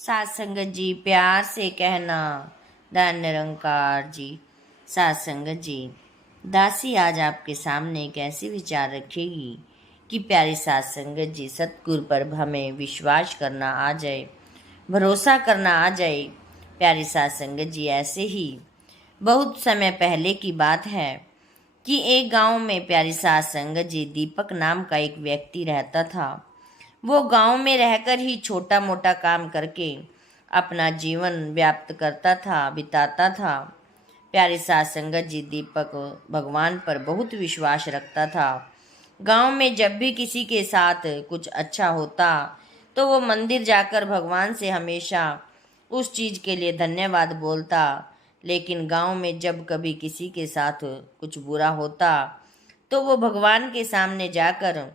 सात संगत जी प्यार से कहना। धन निरंकार जी। सात संगत जी, दासी आज आपके सामने एक ऐसी विचार रखेगी कि प्यारी सात संगत जी, सतगुरु पर हमें विश्वास करना आ जाए, भरोसा करना आ जाए। प्यारी सात संगत जी, ऐसे ही बहुत समय पहले की बात है कि एक गांव में प्यारी सात संगत जी, दीपक नाम का एक व्यक्ति रहता था। वो गांव में रहकर ही छोटा मोटा काम करके अपना जीवन व्याप्त करता था, बिताता था। प्यारे साथ संगत जी, दीपक भगवान पर बहुत विश्वास रखता था। गांव में जब भी किसी के साथ कुछ अच्छा होता तो वो मंदिर जाकर भगवान से हमेशा उस चीज के लिए धन्यवाद बोलता। लेकिन गांव में जब कभी किसी के साथ कुछ बुरा होता तो वो भगवान के सामने जाकर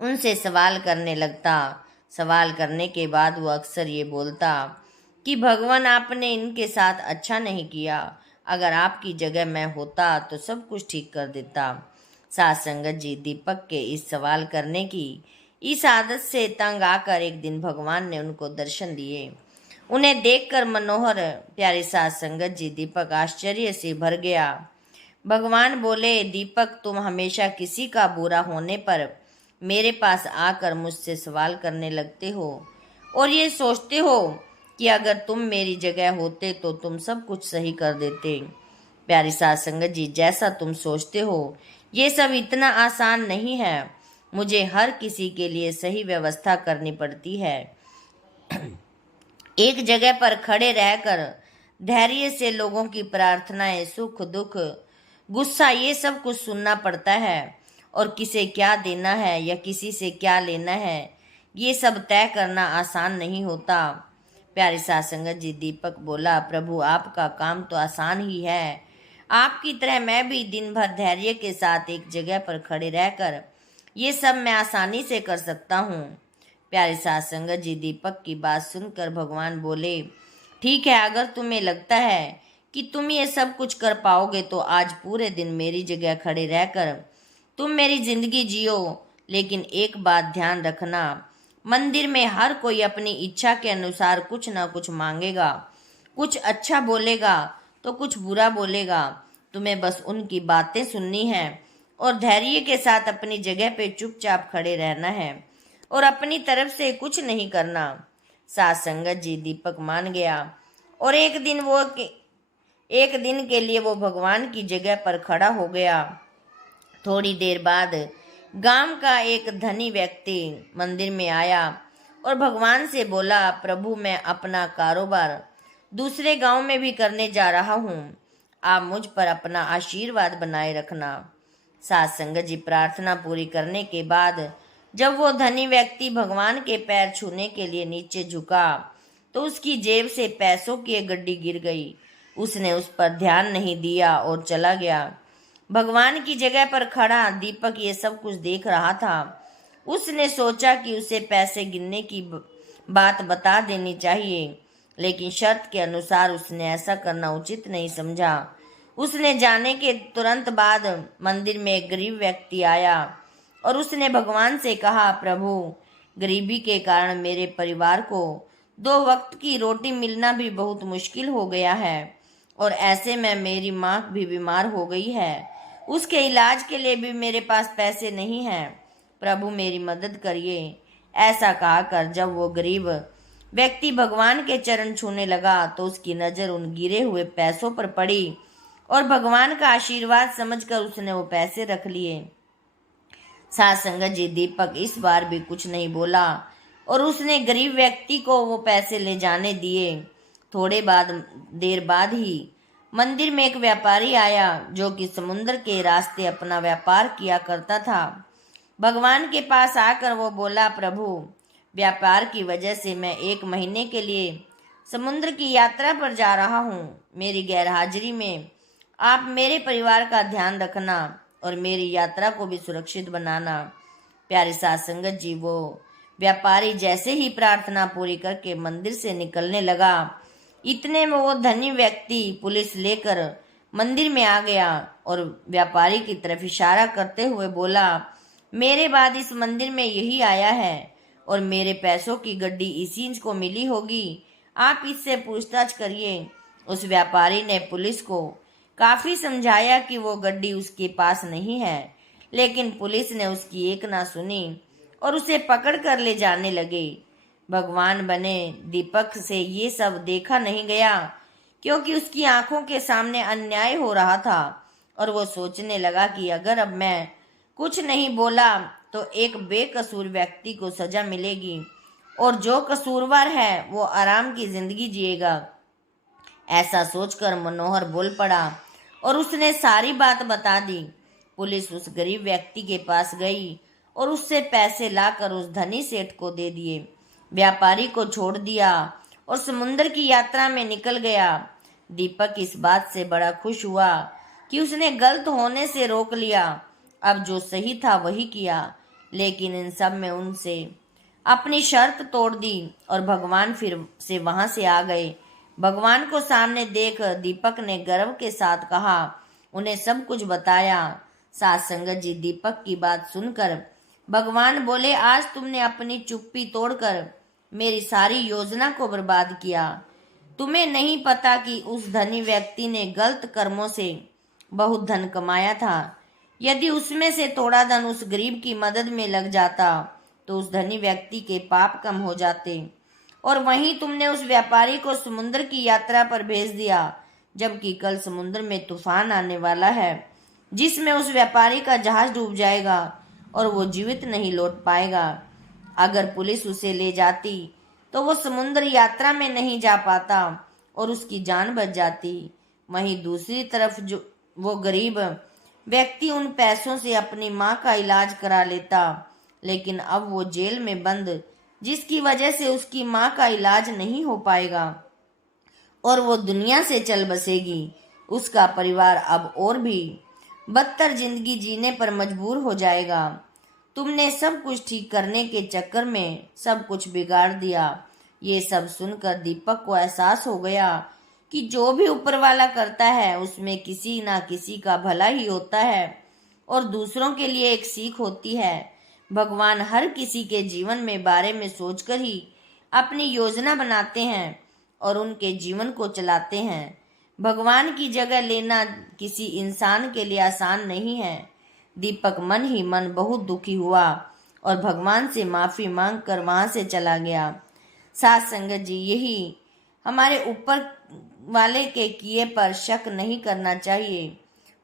उनसे सवाल करने लगता। सवाल करने के बाद वो अक्सर ये बोलता कि भगवान, आपने इनके साथ अच्छा नहीं किया। अगर आपकी जगह मैं होता तो सब कुछ ठीक कर देता। साथ संगत जी, दीपक के इस सवाल करने की इस आदत से तंग आकर एक दिन भगवान ने उनको दर्शन दिए। उन्हें देखकर मनोहर प्यारे साथ संगत जी, दीपक आश्चर्य से भर गया। भगवान बोले, दीपक, तुम हमेशा किसी का बुरा होने पर मेरे पास आकर मुझसे सवाल करने लगते हो और ये सोचते हो कि अगर तुम मेरी जगह होते तो तुम सब कुछ सही कर देते। प्यारी सात संगत जी, जैसा तुम सोचते हो ये सब इतना आसान नहीं है। मुझे हर किसी के लिए सही व्यवस्था करनी पड़ती है। एक जगह पर खड़े रहकर धैर्य से लोगों की प्रार्थनाएं, सुख दुख, गुस्सा, ये सब कुछ सुनना पड़ता है। और किसे क्या देना है या किसी से क्या लेना है, ये सब तय करना आसान नहीं होता। प्यारे सात संगत जी, दीपक बोला, प्रभु, आपका काम तो आसान ही है। आपकी तरह मैं भी दिन भर धैर्य के साथ एक जगह पर खड़े रहकर ये सब मैं आसानी से कर सकता हूँ। प्यारे सात संगत जी, दीपक की बात सुनकर भगवान बोले, ठीक है, अगर तुम्हें लगता है कि तुम ये सब कुछ कर पाओगे तो आज पूरे दिन मेरी जगह खड़े रहकर तुम मेरी जिंदगी जियो। लेकिन एक बात ध्यान रखना, मंदिर में हर कोई अपनी इच्छा के अनुसार कुछ ना कुछ मांगेगा, कुछ अच्छा बोलेगा तो कुछ बुरा बोलेगा। तुम्हें बस उनकी बातें सुननी है और धैर्य के साथ अपनी जगह पे चुपचाप खड़े रहना है और अपनी तरफ से कुछ नहीं करना। सात संगत जी, दीपक मान गया और एक दिन के लिए वो भगवान की जगह पर खड़ा हो गया। थोड़ी देर बाद गांव का एक धनी व्यक्ति मंदिर में आया और भगवान से बोला, प्रभु, मैं अपना कारोबार दूसरे गांव में भी करने जा रहा हूँ। आप मुझ पर अपना आशीर्वाद बनाए रखना। सात संगत जी, प्रार्थना पूरी करने के बाद जब वो धनी व्यक्ति भगवान के पैर छूने के लिए नीचे झुका तो उसकी जेब से पैसों की एक गड्डी गिर गई। उसने उस पर ध्यान नहीं दिया और चला गया। भगवान की जगह पर खड़ा दीपक ये सब कुछ देख रहा था। उसने सोचा कि उसे पैसे गिनने की बात बता देनी चाहिए, लेकिन शर्त के अनुसार उसने ऐसा करना उचित नहीं समझा। उसने जाने के तुरंत बाद मंदिर में एक गरीब व्यक्ति आया और उसने भगवान से कहा, प्रभु, गरीबी के कारण मेरे परिवार को 2 वक्त की रोटी मिलना भी बहुत मुश्किल हो गया है और ऐसे में मेरी माँ भी बीमार हो गई है। उसके इलाज के लिए भी मेरे पास पैसे नहीं हैं। प्रभु, मेरी मदद करिए। ऐसा कहकर जब वो गरीब व्यक्ति भगवान के चरण छूने लगा तो उसकी नज़र उन गिरे हुए पैसों पर पड़ी और भगवान का आशीर्वाद समझकर उसने वो पैसे रख लिए। सात संगत जी, दीपक इस बार भी कुछ नहीं बोला और उसने गरीब व्यक्ति को वो पैसे ले जाने दिए। थोड़े देर बाद ही मंदिर में एक व्यापारी आया जो कि समुद्र के रास्ते अपना व्यापार किया करता था। भगवान के पास आकर वो बोला, प्रभु, व्यापार की वजह से मैं 1 महीने के लिए समुद्र की यात्रा पर जा रहा हूँ। मेरी गैरहाजिरी में आप मेरे परिवार का ध्यान रखना और मेरी यात्रा को भी सुरक्षित बनाना। प्यारे साथ संगत जी, वो व्यापारी जैसे ही प्रार्थना पूरी करके मंदिर से निकलने लगा, इतने में वो धनी व्यक्ति पुलिस लेकर मंदिर में आ गया और व्यापारी की तरफ इशारा करते हुए बोला, मेरे बाद इस मंदिर में यही आया है और मेरे पैसों की गड्डी इसी को मिली होगी। आप इससे पूछताछ करिए। उस व्यापारी ने पुलिस को काफी समझाया कि वो गड्डी उसके पास नहीं है, लेकिन पुलिस ने उसकी एक ना सुनी और उसे पकड़ कर ले जाने लगे। भगवान बने दीपक से ये सब देखा नहीं गया, क्योंकि उसकी आंखों के सामने अन्याय हो रहा था और वो सोचने लगा कि अगर अब मैं कुछ नहीं बोला तो एक बेकसूर व्यक्ति को सजा मिलेगी और जो कसूरवार है वो आराम की जिंदगी जिएगा। ऐसा सोचकर मनोहर बोल पड़ा और उसने सारी बात बता दी। पुलिस उस गरीब व्यक्ति के पास गई और उससे पैसे लाकर उस धनी सेठ को दे दिए। व्यापारी को छोड़ दिया और समुद्र की यात्रा में निकल गया। दीपक इस बात से बड़ा खुश हुआ कि उसने गलत होने से रोक लिया। अब जो सही था वही किया, लेकिन इन सब में उनसे अपनी शर्त तोड़ दी और भगवान फिर से वहां से आ गए। भगवान को सामने देख दीपक ने गर्व के साथ कहा, उन्हें सब कुछ बताया। साथ संगत जी दीपक की बात सुनकर भगवान बोले, आज तुमने अपनी चुप्पी तोड़कर मेरी सारी योजना को बर्बाद किया। तुम्हें नहीं पता कि उस धनी व्यक्ति ने गलत कर्मों से बहुत धन कमाया था। यदि उसमें से थोड़ा धन उस गरीब की मदद में लग जाता तो उस धनी व्यक्ति के पाप कम हो जाते। और वहीं तुमने उस व्यापारी को समुद्र की यात्रा पर भेज दिया, जबकि कल समुद्र में तूफान आने वाला है जिसमें उस व्यापारी का जहाज डूब जाएगा और वो जीवित नहीं लौट पाएगा। अगर पुलिस उसे ले जाती तो वो समुद्र यात्रा में नहीं जा पाता और उसकी जान बच जाती। वहीं दूसरी तरफ जो वो गरीब व्यक्ति उन पैसों से अपनी माँ का इलाज करा लेता, लेकिन अब वो जेल में बंद, जिसकी वजह से उसकी माँ का इलाज नहीं हो पाएगा और वो दुनिया से चल बसेगी। उसका परिवार अब और भी बदतर जिंदगी जीने पर मजबूर हो जाएगा। तुमने सब कुछ ठीक करने के चक्कर में सब कुछ बिगाड़ दिया। ये सब सुनकर दीपक को एहसास हो गया कि जो भी ऊपर वाला करता है उसमें किसी ना किसी का भला ही होता है और दूसरों के लिए एक सीख होती है। भगवान हर किसी के जीवन में बारे में सोचकर ही अपनी योजना बनाते हैं और उनके जीवन को चलाते हैं। भगवान की जगह लेना किसी इंसान के लिए आसान नहीं है। दीपक मन ही मन बहुत दुखी हुआ और भगवान से माफी मांगकर वहां से चला गया। साथ संगत जी, यही हमारे ऊपर वाले के किए पर शक नहीं करना चाहिए।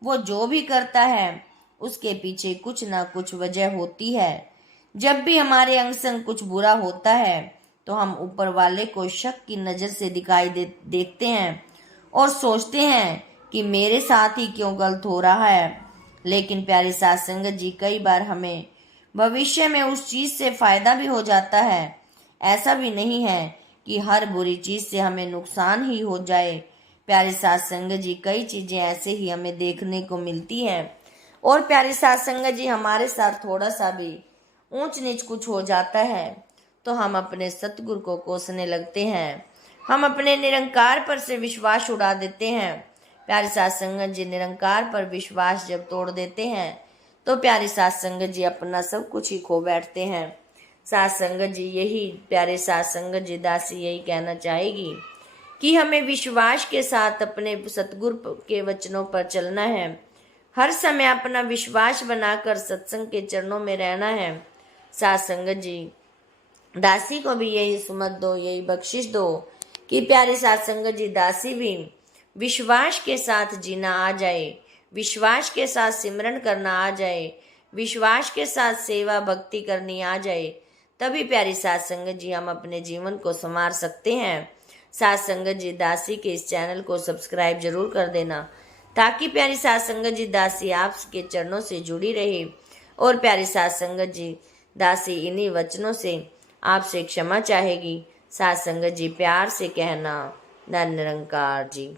वो जो भी करता है उसके पीछे कुछ ना कुछ वजह होती है। जब भी हमारे अंग संग कुछ बुरा होता है तो हम ऊपर वाले को शक की नजर से दिखाई देखते हैं और सोचते हैं कि मेरे साथ ही क्यों गलत हो रहा है। लेकिन प्यारी साथ संगत जी, कई बार हमें भविष्य में उस चीज से फायदा भी हो जाता है। ऐसा भी नहीं है कि हर बुरी चीज से हमें नुकसान ही हो जाए। प्यारे साथ संगत जी, कई चीजें ऐसे ही हमें देखने को मिलती हैं और प्यारे साथ संगत जी, हमारे साथ थोड़ा सा भी ऊंच नीच कुछ हो जाता है तो हम अपने सतगुरु को कोसने लगते हैं। हम अपने निरंकार पर से विश्वास उड़ा देते हैं। प्यारे साथ संगत जी, निरंकार पर विश्वास जब तोड़ देते हैं तो प्यारे साथ संगत जी अपना सब कुछ ही खो बैठते हैं। साथ संगत जी, यही प्यारे साथ संगत जी दासी यही कहना चाहेगी कि हमें विश्वास के साथ अपने सतगुरु के वचनों पर चलना है। हर समय अपना विश्वास बनाकर सत्संग के चरणों में रहना है। साथ संगत जी, दासी को भी यही सुमत दो, यही बख्शिश दो कि प्यारे साथ संगत जी दासी भी विश्वास के साथ जीना आ जाए, विश्वास के साथ सिमरन करना आ जाए, विश्वास के साथ सेवा भक्ति करनी आ जाए, तभी प्यारी साथ संगत जी हम अपने जीवन को संवार सकते हैं। साथ संगत जी दासी के इस चैनल को सब्सक्राइब जरूर कर देना ताकि प्यारी साथ संगत जी दासी आपके चरणों से जुड़ी रहे और प्यारी साथ संगत जी दासी इन्हीं वचनों से आपसे क्षमा चाहेगी। साथ संगत जी प्यार से कहना, धन्य निरंकार जी।